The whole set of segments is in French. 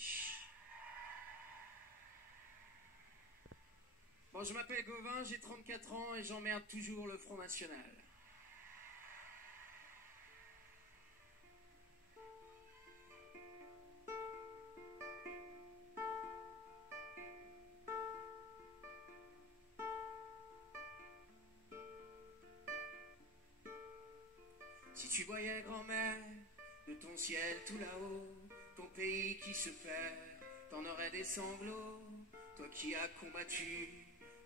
parti. Bon, je m'appelle Gauvin, j'ai 34 ans et j'emmerde toujours le Front National. Si tu voyais grand-mère de ton ciel tout là-haut, ton pays qui se perd, t'en aurais des sanglots. Toi qui as combattu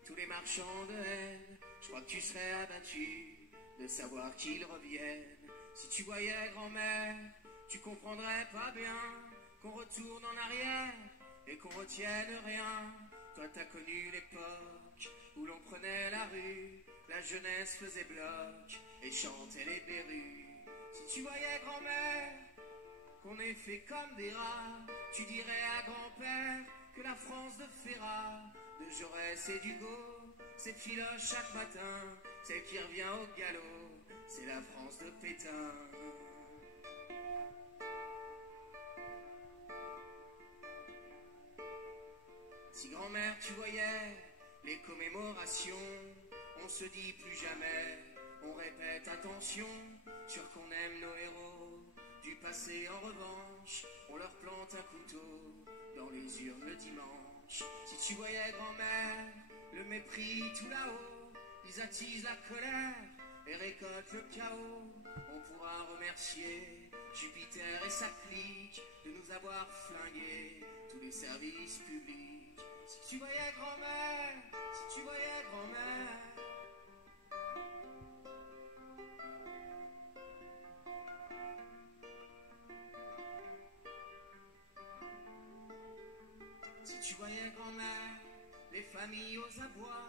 tous les marchands de haine, je crois que tu serais abattu de savoir qu'ils reviennent. Si tu voyais grand-mère, tu comprendrais pas bien qu'on retourne en arrière et qu'on retienne rien. Toi t'as connu l'époque où l'on prenait la rue, la jeunesse faisait bloc et chantait les berrues. Si tu voyais grand-mère, qu'on est fait comme des rats, tu dirais à grand-père que la France de Ferrat, de Jaurès et d'Hugo, c'est filoche chaque matin, celle qui revient au galop, c'est la France de Pétain. Si grand-mère tu voyais les commémorations, on se dit plus jamais, on répète attention, sûr qu'on aime nos héros du passé. En revanche, on leur plante un couteau dans les urnes le dimanche. Si tu voyais grand-mère le mépris tout là-haut, ils attisent la colère et récoltent le chaos. On pourra remercier Jupiter et sa clique de nous avoir flingués tous les services publics. Si tu voyais grand-mère, si tu voyais grand-mère. Si tu voyais grand-mère, les familles aux abois,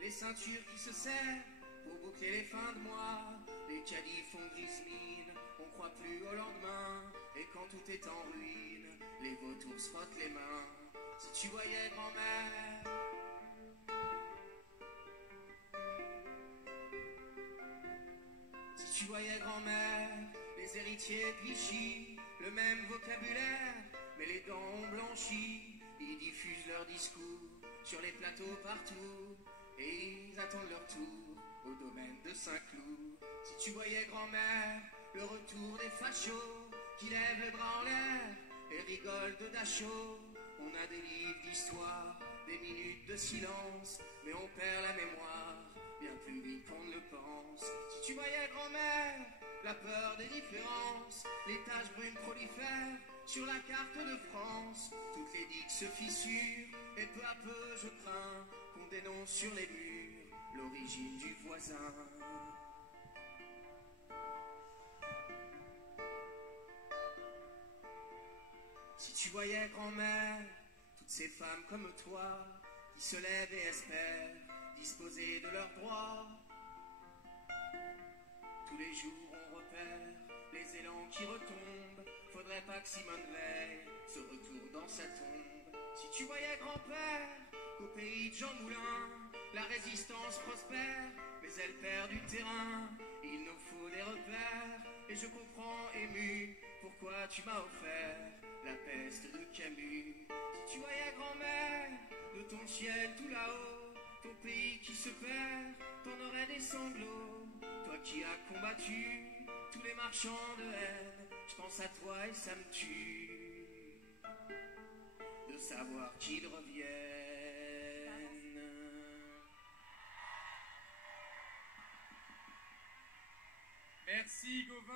les ceintures qui se serrent pour boucler les fins de mois, les caddies font grise mine, on croit plus au lendemain, et quand tout est en ruine, les vautours se frottent les mains. Si tu voyais grand-mère, si tu voyais grand-mère, les héritiers Clichy, le même vocabulaire, mais les dents ont blanchi, ils diffusent leurs discours sur les plateaux partout, et ils attendent leur tour au domaine de Saint-Cloud. Si tu voyais grand-mère, le retour des fachos qui lèvent les bras en l'air et rigolent de Dachau. On a des livres d'histoire, des minutes de silence, mais on perd la mémoire bien plus vite qu'on ne le pense. Si tu voyais grand-mère, la peur des différences, les taches brunes prolifèrent sur la carte de France, toutes les digues se fissurent, et peu à peu je crains qu'on dénonce sur les murs l'origine du voisin. Si tu voyais grand-mère, toutes ces femmes comme toi, qui se lèvent et espèrent disposer de leurs droits, tous les jours on repère les élans qui retombent, faudrait pas que Simone Veil se retourne dans sa tombe. Si tu voyais grand-père, qu'au pays de Jean Moulin, la résistance prospère, mais elle perd du terrain, il nous faut des repères, et je comprends ému, pourquoi tu m'as offert la peste de Camus. Si tu voyais grand-mère, de ton ciel tout là-haut, ton pays qui se perd, t'en aurais des sanglots. Toi qui as combattu tous les marchands de haine, je pense à toi et ça me tue de savoir qu'ils reviennent. Merci Gauvin.